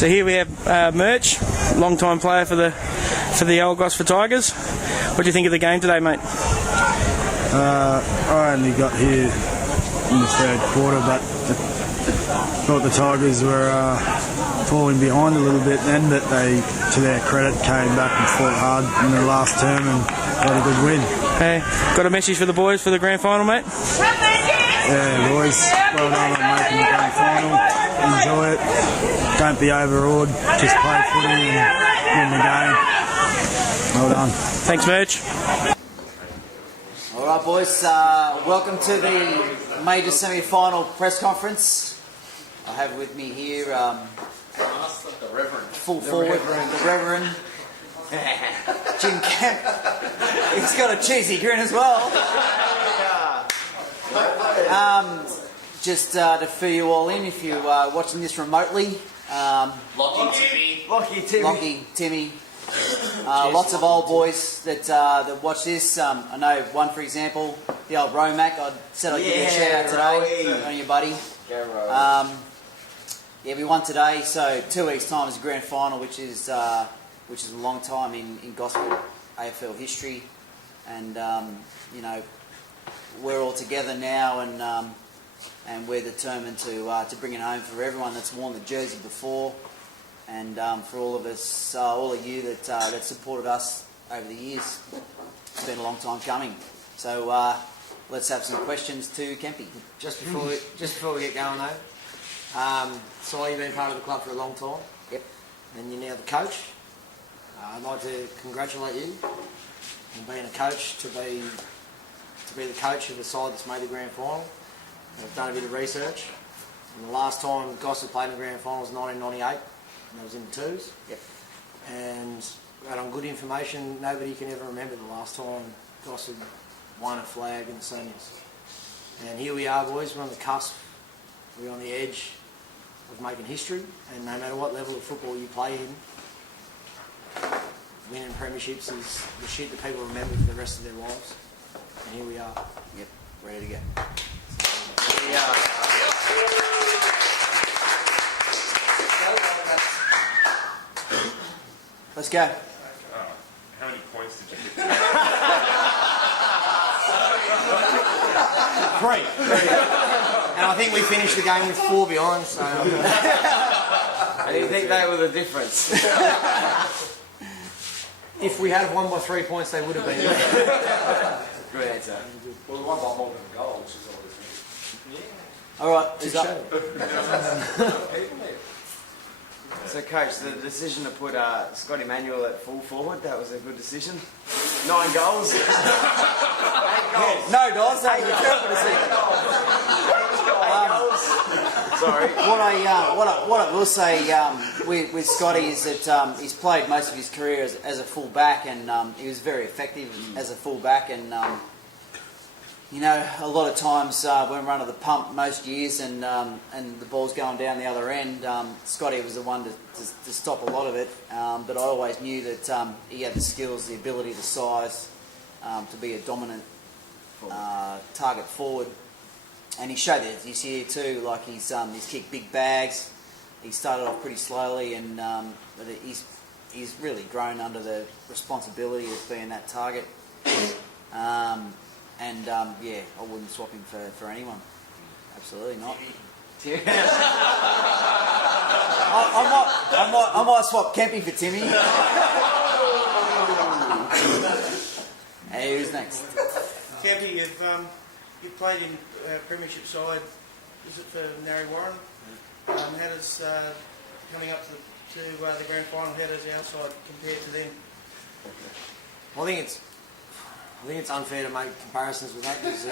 So here we have Merch, long-time player for the old Gosford Tigers. What do you think of the game today, mate? I only got here in the third quarter, but I thought the Tigers were falling behind a little bit then, but they, to their credit, came back and fought hard in the last term and got a good win. Hey, got a message for the boys for the grand final, mate? Yeah, boys, well done on making the grand final. Enjoy it. Don't be overawed. Just play footy and win the game. Well done. Thanks, Merch. All right, boys. Welcome to the major semi-final press conference. I have with me here The Reverend. full forward, the Reverend Jim Kemp. He's got a cheesy grin as well. Just to fill you all in, if you're watching this remotely, Lockie Timmy, lots of old boys that watch this. I know one, for example, the old Romac. I said I'd give you a shout out today. On your buddy. Yeah, we won today, so 2 weeks' time is the grand final, which is a long time in Gosford AFL history, and you know, we're all together now, and we're determined to bring it home for everyone that's worn the jersey before, and for all of us, all of you that supported us over the years. It's been a long time coming. So let's have some questions to Kempy. Just before we get going though, so you've been part of the club for a long time. Yep. And you're now the coach. I'd like to congratulate you on being a coach, to be the coach of the side that's made the grand final. I've done a bit of research. And the last time Gosford played in the grand final was 1998, and that was in the twos. Yep. And on good information, nobody can ever remember the last time Gosford won a flag in the seniors. And here we are, boys. We're on the cusp. We're on the edge of making history, and no matter what level of football you play in, winning premierships is the shit that people remember for the rest of their lives. And here we are. Yep. Ready to go. Let's go. How many points did you get? 3. And I think we finished the game with 4 behind, so... And you think they were the difference? If we had won by 3 points, they would have been. Good answer. Well, the one by more than a goal, which is always good. All right. Who's up? So, Coach, the decision to put Scotty Manuel at full forward, that was a good decision. 9 goals. 8 goals. No, Dawes. Hey, you're terrible to see. 8 goals. Sorry. What I will say with Scotty is that he's played most of his career as a full back, and he was very effective as a full back. And you know, a lot of times when run of the pump most years, and the ball's going down the other end, Scotty was the one to stop a lot of it. But I always knew that he had the skills, the ability, the size to be a dominant target forward. And he showed that this year too. Like he's kicked big bags. He started off pretty slowly, and but he's really grown under the responsibility of being that target. Yeah, I wouldn't swap him for anyone. Absolutely not. I might swap Kempy for Timmy. Hey, who's next? Kempy, you've played in premiership side. Is it for Narre Warren? How does coming up to the grand final? How does our side compare to them? I think it's unfair to make comparisons with that, because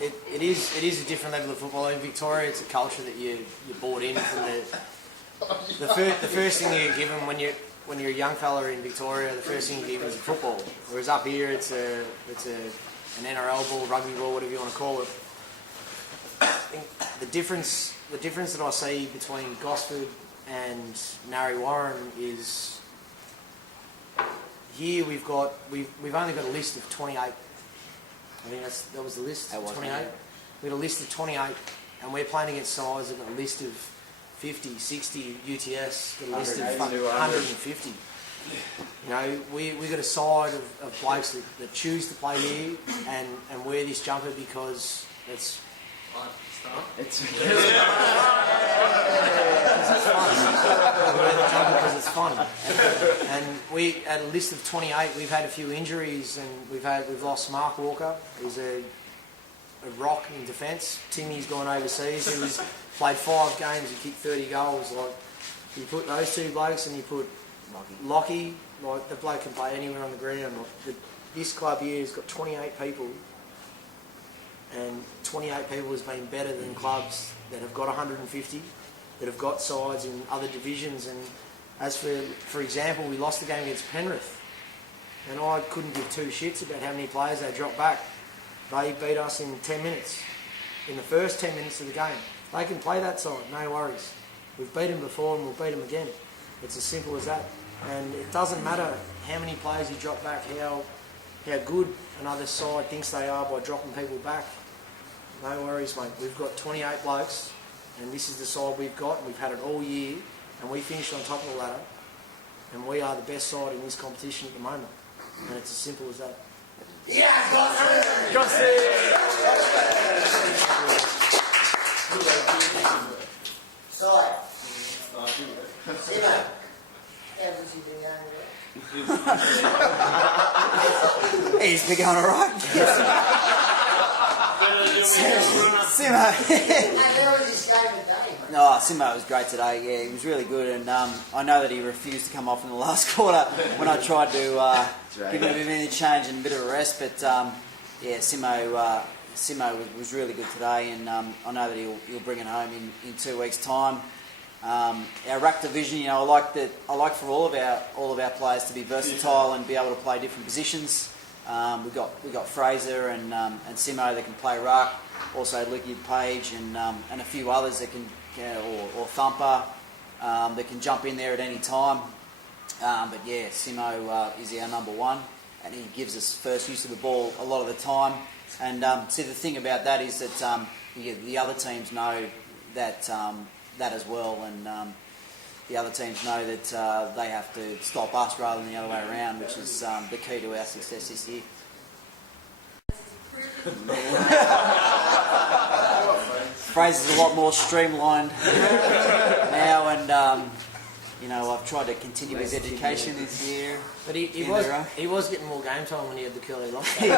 it is a different level of football. In Victoria, it's a culture that you're brought in from the first thing you're given when you're a young fella in Victoria. The first thing you're given is football. Whereas up here, it's an NRL ball, rugby ball, whatever you want to call it. I think the difference that I see between Gosford and Narre Warren is, here we've only got a list of 28. I think that was the list. 28. We had a list of 28, and we're playing against sides that got a list of 50, 60, UTS, got a list of 180 to 150. You know, we got a side of blokes that choose to play here and wear this jumper because it's because it's fun. And we at a list of 28, we've had a few injuries and we've lost Mark Walker. He's a rock in defence. Timmy's gone overseas. He played 5 games. He kicked 30 goals. Like you put those two blokes and you put Lockie. Like the bloke can play anywhere on the ground. Like this club here has got 28 people. And 28 people has been better than clubs that have got 150, that have got sides in other divisions. And as for example, we lost the game against Penrith, and I couldn't give 2 shits about how many players they dropped back. They beat us in 10 minutes, in the first 10 minutes of the game. They can play that side, no worries. We've beat them before and we'll beat them again. It's as simple as that. And it doesn't matter how many players you drop back, how good another side thinks they are by dropping people back. No worries, mate. We've got 28 blokes, and this is the side we've got, and we've had it all year, and we finished on top of the ladder, and we are the best side in this competition at the moment. And it's as simple as that. He's been going all right. Simo. No, Simo was great today. Yeah, he was really good, and I know that he refused to come off in the last quarter when I tried to give him a bit of an interchange and a bit of a rest. But yeah, Simo was really good today, and I know that he'll bring it home in 2 weeks' time. Our ruck division, you know, I like for all of our players to be versatile and be able to play different positions. We've got Fraser and Simo that can play ruck, also Lucky Page and a few others that can, or Thumper that can jump in there at any time. But yeah, Simo is our number 1, and he gives us first use of the ball a lot of the time. And see, the thing about that is that the other teams know that as well, and the other teams know that they have to stop us rather than the other way around, which is the key to our success this year. Fraser's a lot more streamlined now, and you know, I've tried to continue his education this year. But he was getting more game time when he had the curly locks. He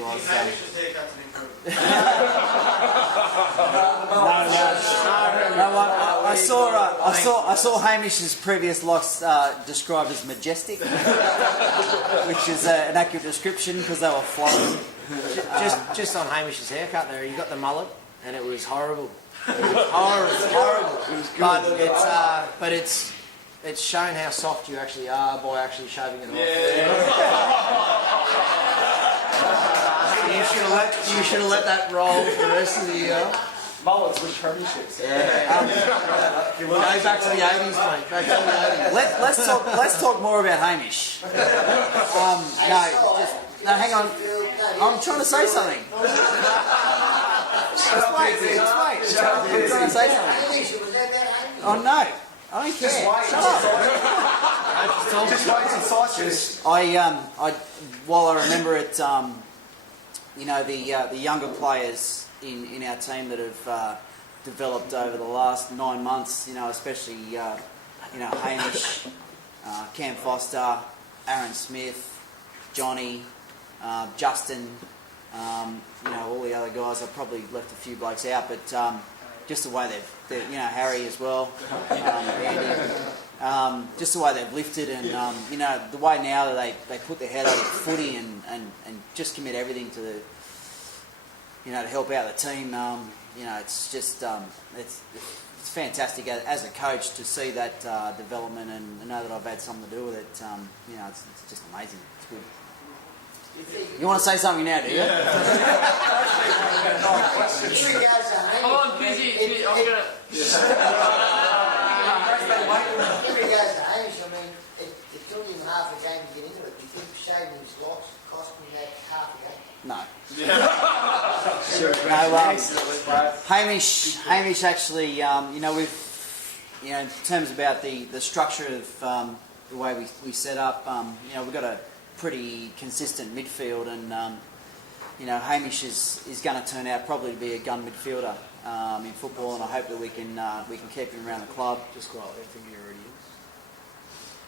was. I saw Hamish's previous locks described as majestic, which is an accurate description because they were flowing. Just on Hamish's haircut there, he got the mullet, and it was horrible. It was horrible. It was good. But it's shown how soft you actually are by actually shaving it off. You should have let that roll for the rest of the year. Mullets with premierships. Go back to the 80s, mate. Back to the 80s. Let's talk more about Hamish. No, hang on. I'm trying to say something. Just wait. I'm trying to say something. Oh no, I don't care. Shut up. Just wait till Cyprus. While I remember it, you know, the younger players in our team that have developed over the last 9 months, you know, especially you know, Hamish, Cam Foster, Aaron Smith, Johnny, Justin, you know, all the other guys. I've probably left a few blokes out, but just the way they've you know, Harry as well, Andy, just the way they've lifted, and you know, the way now that they put their head over the footy and just commit everything to the, you know, to help out the team. You know, it's just it's fantastic as a coach to see that development, and I know that I've had something to do with it. You know, it's just amazing. It's good. You want to say something now, do you? Oh, I'm busy. I'm gonna. In regards to Hamish, I mean, it took him half a game to get into it. Do you think shaving his locks cost him that half a game? No. Hamish actually, in terms about the structure of the way we set up, we've got a pretty consistent midfield, and Hamish is going to turn out probably to be a gun midfielder in football, and I hope that we can keep him around the club. Just quietly, I think he already is.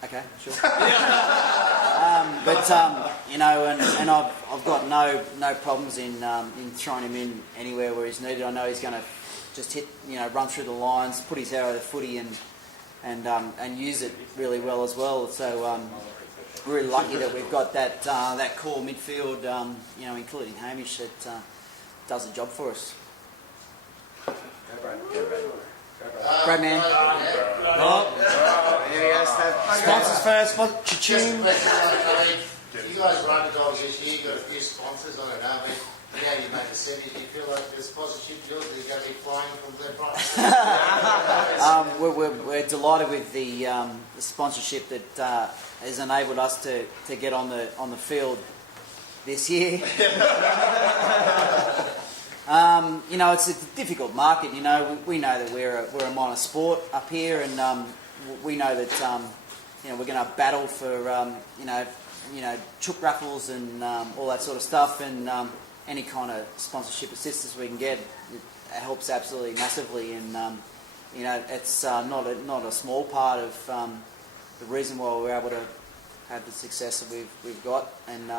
Okay, sure. And I've got no problems in throwing him in anywhere where he's needed. I know he's going to just run through the lines, put his arrow of the footy, and use it really well as well. So we're really lucky that we've got that core midfield, including Hamish, that does the job for us. Brad man. Sponsors first. Cha-ching. You guys run the dogs this year. You've got a few sponsors. I don't know. How do you make a percentage? Do you feel like the sponsorship deals are going to be flying from Glen Bryant? We're delighted with the sponsorship that has enabled us to get on the field this year. It's a difficult market. We know that we're a minor sport up here, and we know that we're going to battle for chook raffles and all that sort of stuff, and any kind of sponsorship assistance we can get, it helps absolutely massively. And it's not a small part of the reason why we're able to have the success that we've got, and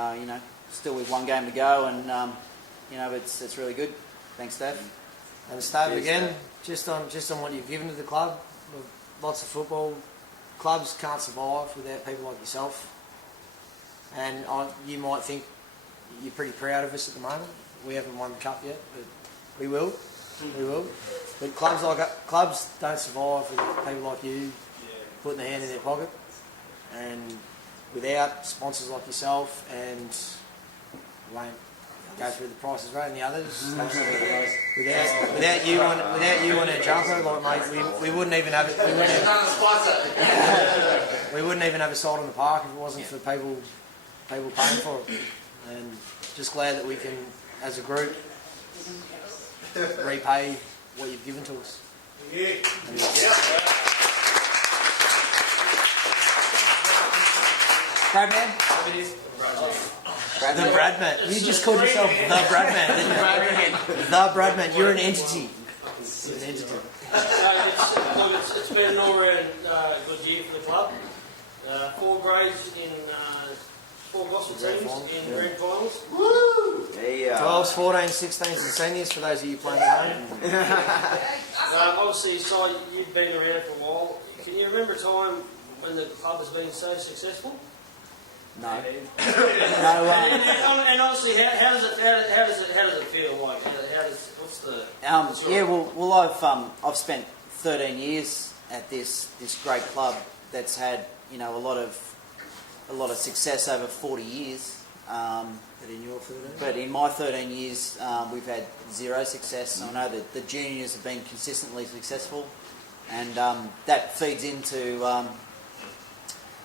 still with one game to go, and it's really good. Thanks, Dave. And start again, just on what you've given to the club. Lots of football clubs can't survive without people like yourself. And you might think you're pretty proud of us at the moment. We haven't won the cup yet, but we will. We will. But clubs don't survive with people like you putting their hand in their pocket. And without sponsors like yourself, and we won't go through the prices right and the others. Without you on a jumper, like mate, we wouldn't even have it. We wouldn't even have a side on the park if it wasn't for people paying for it. And just glad that we can, as a group, repay what you've given to us. Brad man? The Bradman. You just called yourself the Bradman, didn't you? The Bradman. You're an entity. You're an entity. It's been an all-round good year for the club. 4 grades in 4 gospel teams in grand finals. Woo! 12s, 14s, 16s and seniors for those of you playing at home. Obviously, Si, you've been around for a while. Can you remember a time when the club has been so successful? No. And honestly, how does it feel like? What's the? I've spent 13 years at this great club that's had a lot of success over 40 years. But in my 13 years, we've had 0 success. I know that the juniors have been consistently successful, and that feeds into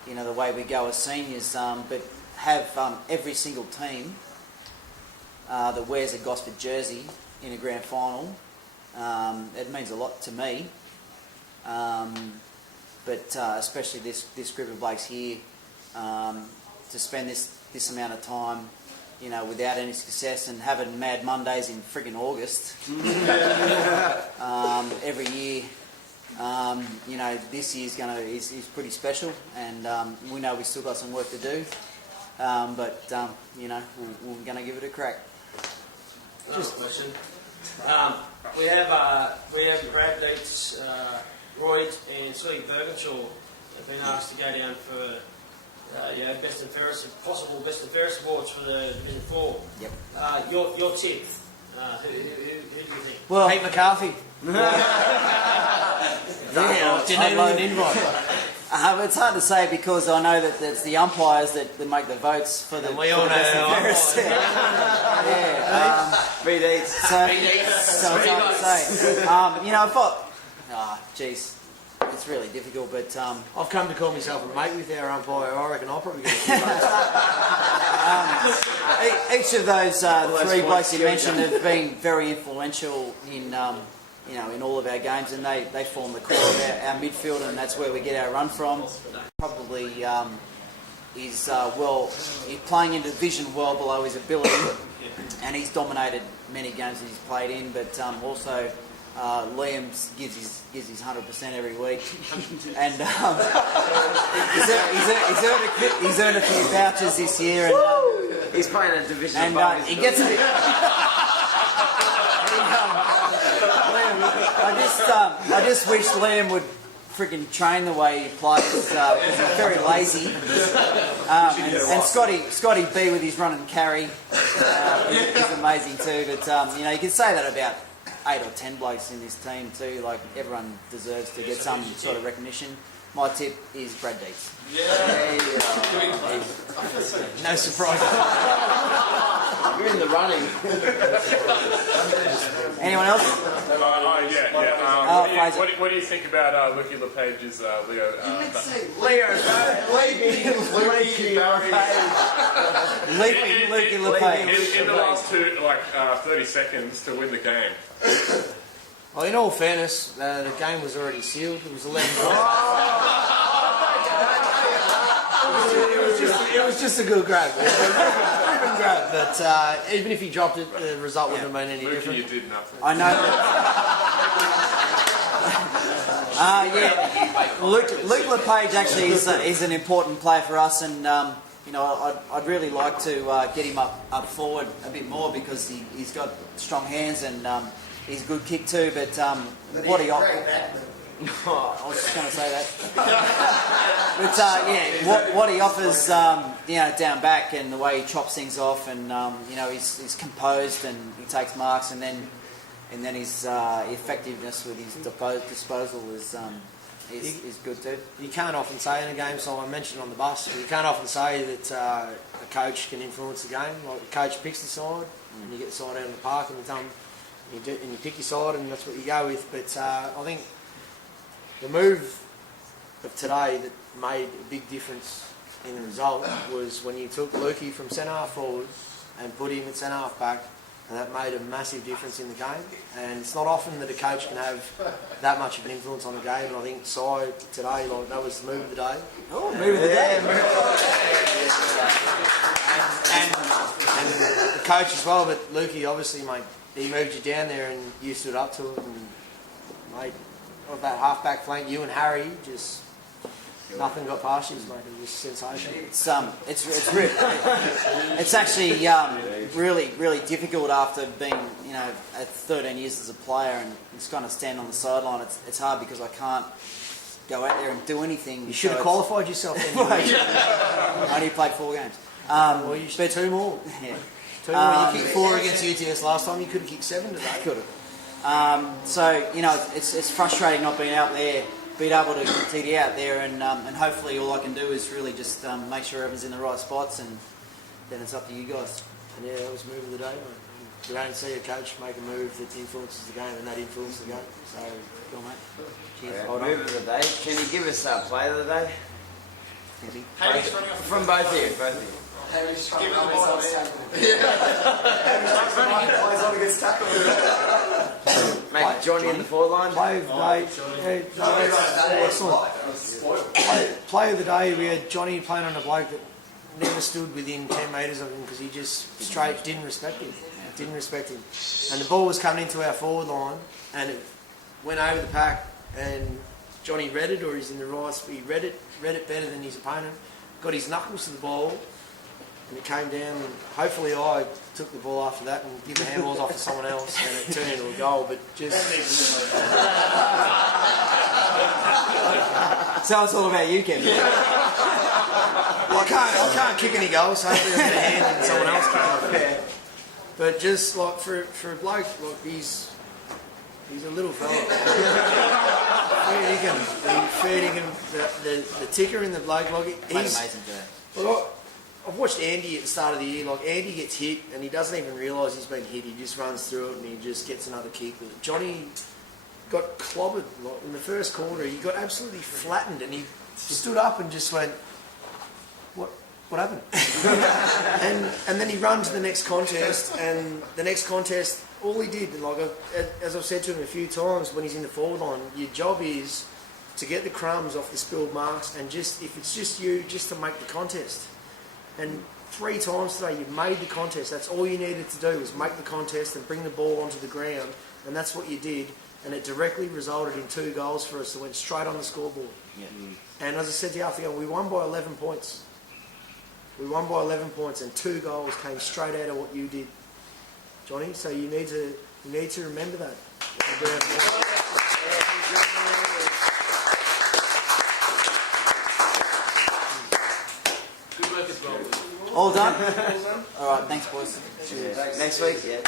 the way we go as seniors. But have every single team that wears a Gosford jersey in a grand final. It means a lot to me. But especially this group of blokes here, to spend this amount of time, without any success, and having Mad Mondays in friggin' August every year. This year's is pretty special, and we know we've still got some work to do. But we're going to give it a crack. Just a question. We have Brad Leeds, Royd, and Sweet Bergenshaw have been asked to go down for best and fairest, possible best and fairest awards for the Division 4. Yep. Your tip. Who do you think? Well, Pete McCarthy. Didn't even invite. It's hard to say because I know that it's the umpires that make the votes for the. We all know best and fairest. Reed Eats. So it's hard to say. I thought, it's really difficult. But I've come to call myself a mate with our umpire. I reckon I'll probably get each of those three blokes you mentioned have been very influential in in all of our games, and they form the core of our midfield, and that's where we get our run from. Probably he's playing in a division well below his ability, and he's dominated many games that he's played in. But also Liam gives his 100% every week, and he's earned a few vouchers this year, and He's playing a division and above his he gets a bit. I just wish Liam would freaking train the way he plays. He's very lazy. And Scotty B with his run and carry is amazing too. But you can say that about 8 or 10 blokes in this team too. Like, everyone deserves to get some sort of recognition. My tip is Brad Deeds. no surprise. You're in the running. Anyone else? What do you think about Lukey LePage's Leo? Lukey LePage. In the last 30 seconds to win the game. Well, in all fairness, the game was already sealed. It was 11. It was just a good grab. But even if he dropped it, the result wouldn't have been any different. You did nothing. I know. Luke LePage actually is an important player for us, and I'd really like to get him up forward a bit more, because he's got strong hands, and he's a good kick too. But what he I was just going to say that. But what he offers, down back, and the way he chops things off, and he's composed, and he takes marks, and then his effectiveness with his disposal is good too. You can't often say in a game, so I mentioned on the bus, you can't often say that a coach can influence the game. Like, the coach picks the side, and you get the side out in the park, and you pick your side, and that's what you go with. But I think the move of today that made a big difference in the result was when you took Lukey from centre half forward and put him at centre half back, and that made a massive difference in the game. And it's not often that a coach can have that much of an influence on the game, and I think Si today, that was the move of the day. Oh, move of the day. And the coach as well, but Lukey, obviously, mate, he moved you down there and you stood up to it, and mate, of that half-back flank, you and Harry, just nothing got past you, mate. It was sensational. It's actually really, really difficult after being, at 13 years as a player, and just kind of stand on the sideline. It's hard because I can't go out there and do anything. You should have qualified yourself then. I only played 4 games. Well, you should 2 more. Yeah. 2 more. You kicked 4 against UTS last time. You could have kicked 7 today. Could have. It's frustrating not being out there, being able to get out there, and hopefully all I can do is really just make sure everyone's in the right spots, and then it's up to you guys. And yeah, that was move of the day, mate. You don't see a coach make a move that influences the game, and that influences the game. So, go on, mate. Cheers. Move of the day. Can you give us player of the day? From both of you. Mate, Johnny in the forward line. Play of the day. Excellent. Play of the day, we had Johnny playing on a bloke that never stood within 10 metres of him, because he just straight didn't respect him. And the ball was coming into our forward line, and it went over the pack, and Johnny read it, or he's in the right. He read it better than his opponent. Got his knuckles to the ball, and it came down. And hopefully, I took the ball after that and give the handballs off to someone else, and it turned into a goal. But just so it's all about you, Kevin. I can't kick any goals. So hopefully, I get a hand and someone else can. But just like for a bloke, like he's a little fella. Fair dinkum. The ticker in the bloke, like he's amazing today. Well, I've watched Andy at the start of the year. Like, Andy gets hit and he doesn't even realise he's been hit. He just runs through it and he just gets another kick. But Johnny got clobbered like, in the first quarter. He got absolutely flattened, and he stood up and just went, "What happened?" and then he ran to the next contest, and the next contest, all he did, like as I've said to him a few times, when he's in the forward line, your job is to get the crumbs off the spilled marks, and just if it's just you, just to make the contest. And 3 times today, you made the contest. That's all you needed to do was make the contest and bring the ball onto the ground, and that's what you did. And it directly resulted in 2 goals for us that went straight on the scoreboard. Yeah. And as I said to you after the game, we won by 11 points. We won by 11 points, and 2 goals came straight out of what you did, Johnny. So you need to remember that. Good work as well. All done? All right, thanks, boys. Next week, yeah.